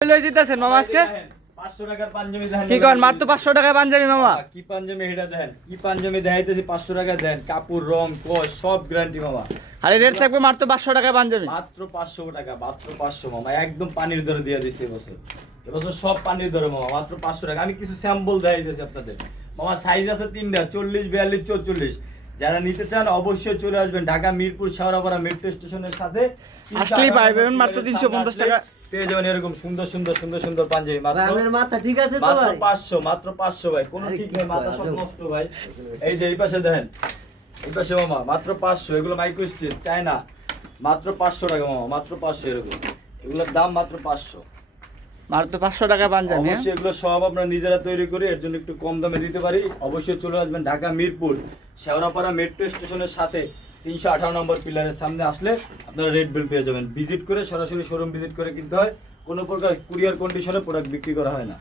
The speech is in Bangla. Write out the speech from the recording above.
লই জিতাছেন মামা আজকে 500 টাকার পাঞ্জাবি দেখেন কি করেন মাত্র 500 টাকায় পাঞ্জাবি মামা কি পাঞ্জাবি এটা দেখেন কি পাঞ্জাবি দেখাইতেছি 500 টাকা দেন কাপড় রং কস সব গ্যারান্টি মামা আরে রেট থাকবে মাত্র 500 টাকায় পাঞ্জাবি মাত্র 500 টাকা মাত্র 500 মামা একদম পানির দরে দিয়ে দিছি এবছর সব পানির দরে মামা মাত্র 500 টাকা আমি কিছু স্যাম্পল দেখাইতেছি আপনাদের মামা সাইজ আছে তিনটা 40 42 44 যারা নিতে চান অবশ্যই চলে আসবেন ঢাকা মিরপুর শেওড়াপাড়া মেট্রো স্টেশনের সাথে আসলেই পাইবেন মাত্র 350 টাকা পেয়ে যাবেন এরকম সুন্দর সুন্দর সুন্দর সুন্দর পাঞ্জাবি মাত্র আপনার মাথা ঠিক আছে তো মাত্র ভাই 500 মাত্র 500 ভাই কোনো ঠিক নেই মাথা সব নষ্ট ভাই এই যে এই পাশে দেখেন এই পাশে মামা মাত্র 500 এগুলো মাইক্রো স্টিচ চায়না মাত্র 500 টাকা মামা মাত্র 500 এরকম এগুলোর দাম মাত্র 500 মাত্র 500 টাকায় পাঞ্জাবি অবশ্যই এগুলো সব আমরা নিজেরা তৈরি করি এর জন্য একটু কম দামে দিতে পারি অবশ্যই চলে আসবেন ঢাকা মিরপুর শেওড়াপাড়া মেট্রো স্টেশনের সাথে 358 নম্বর পিলারের সামনে আসলে আপনারা রেড বিল পেয়ে যাবেন ভিজিট করে সরাসরি শোরুম ভিজিট করে কিনতে হয় কোনো প্রকার কুরিয়ার কন্ডিশনে প্রোডাক্ট বিক্রি করা হয় না